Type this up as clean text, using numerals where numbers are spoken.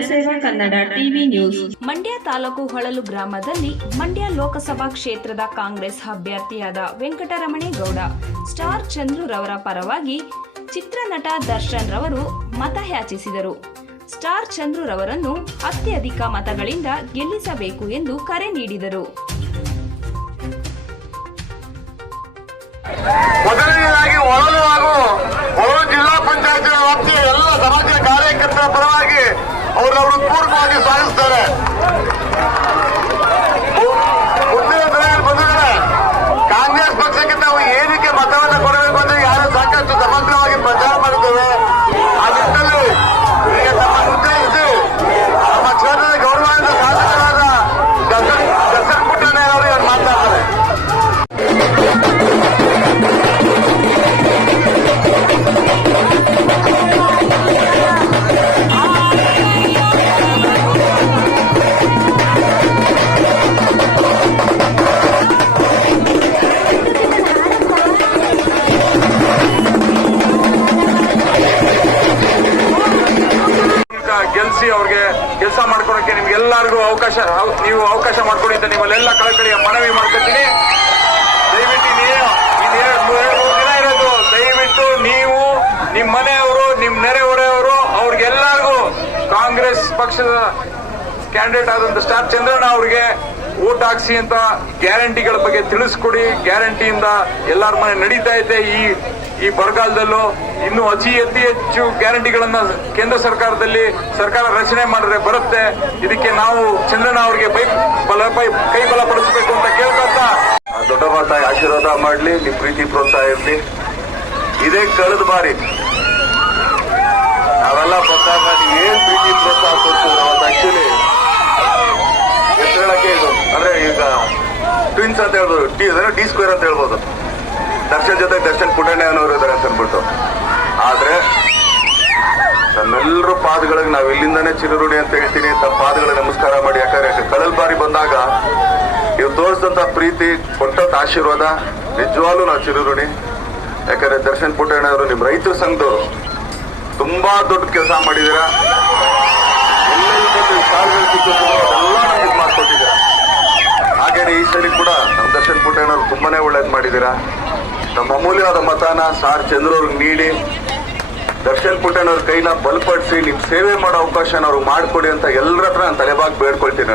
ಜನಸೇವಾ Kannada TV news. Mandya taluk Holalu ಗ್ರಾಮದಲ್ಲಿ ಮಂಡ್ಯ ಲೋಕಸಭಾ ಕ್ಷೇತ್ರದ ಕಾಂಗ್ರೆಸ್ ಅಭ್ಯರ್ಥಿಯಾದ ವೆಂಕಟರಮಣೇಗೌಡ ಸ್ಟಾರ್ ಚಂದ್ರುರವರ ಪರವಾಗಿ ಚಿತ್ರನಟ ದರ್ಶನ್ ರವರು ಮತ ಯಾಚಿಸಿದರು. ಸ್ಟಾರ್ ಚಂದ್ರುರವರನ್ನು ಅತ್ಯಧಿಕ ಮತಗಳಿಂದ ಗೆಲ್ಲಿಸಬೇಕು ಎಂದು ಕರೆ ನೀಡಿದರು. ಮೊದಲನೇದಾಗಿ ಹೊಳಲು ಹಾಗೂ ಹೊಳಲು ಜಿಲ್ಲಾ ಪಂಚಾಯತ್ ವ್ಯಾಪ್ತಿಯ ಎಲ್ಲ ಸಮಾಜ ಕಾರ್ಯಕರ್ತರ ಪರವಾಗಿ ಅವರು ಪೂರ್ವವಾಗಿ ಸ್ವಾಗತಿಸುತ್ತಾರೆ. ಮುಂದಿನ ದಿನಗಳಲ್ಲಿ ಬಂದರೆ ಕಾಂಗ್ರೆಸ್ ಪಕ್ಷಕ್ಕೆ ನಾವು ಏನಕ್ಕೆ ಮತವನ್ನು ಕೊಡಬೇಕು ಅಂತ ಯಾರು ಸಾಕಷ್ಟು ಸಮಗ್ರವಾಗಿ ಪ್ರಚಾರ ಮಾಡಿದ್ದೇವೆ. ಆ ನಿಟ್ಟಿನಲ್ಲಿ ಈಗ ತಮ್ಮ ಉದ್ದೇಶಿಸಿ ನಮ್ಮ ಕ್ಷೇತ್ರದ ಗೌರವಾನ್ವಿತ ಶಾಸಕರಾದ ದರ್ಶನ್ ಪುಟ್ಟಣ್ಣಯ್ಯನವರು ಇವರು ಮಾತನಾಡ್ತಾರೆ. ಗೆಲ್ಸಿ ಅವ್ರಿಗೆ ಕೆಲಸ ಮಾಡ್ಕೊಳಕ್ಕೆ ನಿಮ್ಗೆಲ್ಲರಿಗೂ ನೀವು ಅವಕಾಶ ಮಾಡ್ಕೊಡಿ ಅಂತ ನಿಮ್ಮಲ್ಲೆಲ್ಲ ಕಳಕಳಿಯ ಮನವಿ ಮಾಡ್ಕೊತೀನಿ. ದಯವಿಟ್ಟು ಮೂರು ದಿನ ಇರೋದು, ದಯವಿಟ್ಟು ನೀವು ನಿಮ್ಮ ಮನೆಯವರು ನಿಮ್ಮ ನೆರೆಹೊರೆಯವರು ಅವ್ರಿಗೆಲ್ಲರಿಗೂ ಕಾಂಗ್ರೆಸ್ ಪಕ್ಷದ ಕ್ಯಾಂಡಿಡೇಟ್ ಆದಂತ ಸ್ಟಾರ್ ಚಂದ್ರಣ್ಣ ಅವ್ರಿಗೆ ವೋಟ್ ಹಾಕ್ಸಿ ಅಂತ ಗ್ಯಾರಂಟಿಗಳ ಬಗ್ಗೆ ತಿಳಿಸ್ಕೊಡಿ. ಗ್ಯಾರಂಟಿಯಿಂದ ಎಲ್ಲರ ಮನೆ ನಡೀತಾ ಇದೆ. ಈ ಬರಗಾಲದಲ್ಲೂ ಇನ್ನೂ ಅತಿ ಹೆಚ್ಚು ಗ್ಯಾರಂಟಿಗಳನ್ನ ಕೇಂದ್ರ ಸರ್ಕಾರದಲ್ಲಿ ಸರ್ಕಾರ ರಚನೆ ಮಾಡಿದ್ರೆ ಬರುತ್ತೆ. ಇದಕ್ಕೆ ನಾವು ಚಂದ್ರಣ್ಣ ಅವರಿಗೆ ಕೈ ಬಲಪಡಿಸಬೇಕು ಅಂತ ಕೇಳ್ಕೊಂತ ದೊಡ್ಡ ಮಾತಾಗಿ ಆಶೀರ್ವಾದ ಮಾಡಲಿ. ನಿಮ್ಮ ಪ್ರೀತಿ ಪ್ರೋತ್ಸಾಹ ಇರಲಿ. ಇದೇ ಕಳೆದ ಬಾರಿ ನಾವೆಲ್ಲ ಬಂದಾಗ ನೀವು ಏನ್ ಪ್ರೀತಿ ಪ್ರೋತ್ಸಾಹ ಕೊಡ್ತಿದ್ರು ಅವತ್ತು ಆಕ್ಚುಲಿ ಹೇಳಕ್ಕೆ ಇದು ಅಂದ್ರೆ ಈಗ ಟ್ವಿನ್ಸ್ ಅಂತ ಹೇಳ್ಬೋದು, ಡಿ ಸ್ಕ್ವೇರ್ ಅಂತ ಹೇಳ್ಬೋದು. ದರ್ಶನ್ ಜೊತೆ ದರ್ಶನ್ ಪುಟ್ಟಣ್ಣಯ್ಯನವರು ಇದ್ದಾರೆ ಅಂತ ಅನ್ಬಿಟ್ಟು. ಆದ್ರೆ ನಮ್ಮೆಲ್ಲರೂ ಪಾದಗಳಿಗೆ ನಾವು ಇಲ್ಲಿಂದಾನೇ ಚಿರಋಣಿ ಅಂತ ಹೇಳ್ತೀನಿ. ತಮ್ಮ ಪಾದಗಳಿಗೆ ನಮಸ್ಕಾರ ಮಾಡಿ. ಯಾಕಂದ್ರೆ ಕಳೆದ ಬಾರಿ ಬಂದಾಗ ನೀವು ತೋರಿಸಿದಂತ ಪ್ರೀತಿ, ಕೊಟ್ಟಂತ ಆಶೀರ್ವಾದ ನಿಜವಾಗ್ಲೂ ನಾವು ಚಿರಋಣಿ. ಯಾಕಂದ್ರೆ ದರ್ಶನ್ ಪುಟ್ಟಣ್ಣಯ್ಯವರು ನಿಮ್ಮ ರೈತರ ಸಂಘದವರು ತುಂಬಾ ದೊಡ್ಡ ಕೆಲಸ ಮಾಡಿದೀರಾ. ಎಲ್ಲ ನಮ್ಗೆ ಮಾಡ್ಕೊಟ್ಟಿದ್ದೀರಾ. ಹಾಗೇನೆ ಈ ಸರಿ ಕೂಡ ನಮ್ಮ ದರ್ಶನ್ ಪುಟ್ಟಣ್ಣವ್ರು ತುಂಬಾನೇ ಒಳ್ಳೇದು ಮಾಡಿದ್ದೀರಾ. ನಮ್ಮ ಅಮೂಲ್ಯವಾದ ಮತನ ಸ್ಟಾರ್ ಚಂದ್ರವ್ರಿಗೆ ನೀಡಿ ದರ್ಶನ್ ಪುಟ್ಟಣ್ಣವ್ರ ಕೈನ ಬಲಪಡಿಸಿ ನಿಮ್ ಸೇವೆ ಮಾಡೋ ಅವಕಾಶ ಅವ್ರು ಮಾಡ್ಕೊಡಿ ಅಂತ ಎಲ್ಲರ ಹತ್ರ ನಾನು ತಲೆಬಾಗಿ ಬೇಡ್ಕೊಳ್ತೀನಿ.